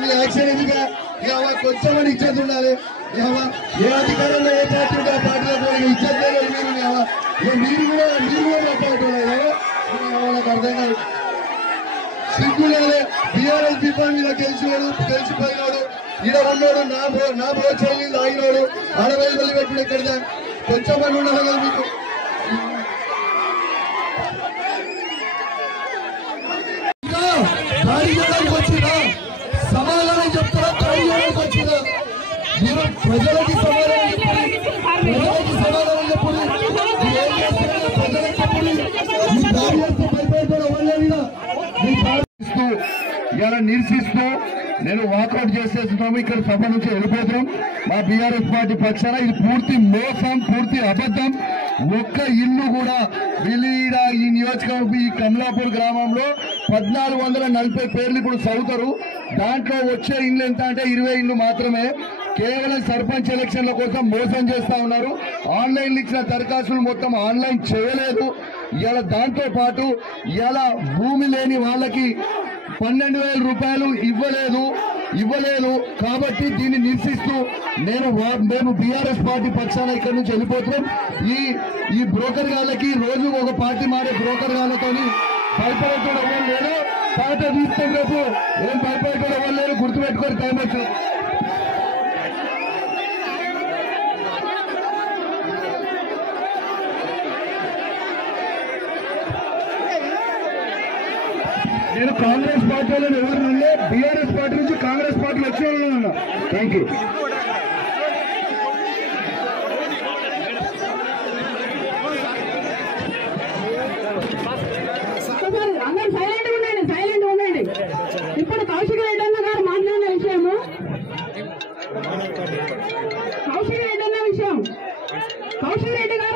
మీ action ఎందుకు కొంచెం ఇచ్చేది ఉండాలి ఏ అధికారంలో ఏ పార్టీ ఉంటే ఆ పార్టీలో కూడా ఇచ్చేది మీరు కూడా మాట్లాడుతున్నారు నాకు అర్థం కాదు సిగ్గు లేదు బీఆర్ఎస్ దీపాన్ని మీద గెలిచిపోయినాడు ఈడ ఉన్నాడు నా భోజనం తాగినాడు ఆడవేలు వెళ్ళి పెట్టిన ఎక్కడ కొంచెం పని ఉండాలి కదా మీకు దాడి చేయడానికి వచ్చినా సమాధానం చెప్తారా దాడి చేయడానికి వచ్చినా మీరు ప్రజలకి సమాధానం చెప్పండి ఏం చేస్తారో ప్రజలకు చెప్పండి మీ దాడి చేస్తే భయపడతారు వాళ్ళేనా ఇలా నిరసిస్తూ నేను వాకౌట్ చేసేస్తున్నాము ఇక్కడ సభ నుంచి వెళ్ళిపోతున్నాం మా బీఆర్ఎస్ పార్టీ పక్షాన ఇది పూర్తి మోసం పూర్తి అబద్ధం ఒక్క ఇల్లు కూడా విలీడ ఈ నియోజకవర్గం ఈ కమలాపూర్ గ్రామంలో 1440 పేర్లు ఇప్పుడు చదువుతారు దాంట్లో వచ్చే ఇండ్లు ఎంత అంటే 20 ఇండ్లు మాత్రమే కేవలం సర్పంచ్ ఎలక్షన్ల కోసం మోసం చేస్తా ఉన్నారు ఆన్లైన్ ఇచ్చిన దరఖాస్తులు మొత్తం ఆన్లైన్ చేయలేదు ఇలా దాంతో పాటు ఇలా భూమి లేని వాళ్ళకి 12,000 రూపాయలు ఇవ్వలేదు కాబట్టి దీన్ని నిరసిస్తూ మేము బీఆర్ఎస్ పార్టీ పక్షాన ఇక్కడ నుంచి వెళ్ళిపోతున్నాం ఈ బ్రోకర్ గాళ్ళకి రోజు ఒక పార్టీ మారే బ్రోకర్ గాళ్ళతో భయపడేటోడు ఎవరు లేరు పాట తీస్తే రేపు ఏం భయపడేటోడు ఎవరు లేరు గుర్తుపెట్టుకొని టైం వచ్చింది నేను కాంగ్రెస్ పార్టీలో ఎవరు నుండి బీఆర్ఎస్ పార్టీ నుంచి కాంగ్రెస్ పార్టీలో వచ్చే ఉన్నా థ్యాంక్ యూ అందరూ సైలెంట్ ఉండండి ఇప్పుడు కౌశిక్ రెడ్డి అన్న గారు మాట్లాడిన విషయము కౌశిక్ రెడ్డి గారు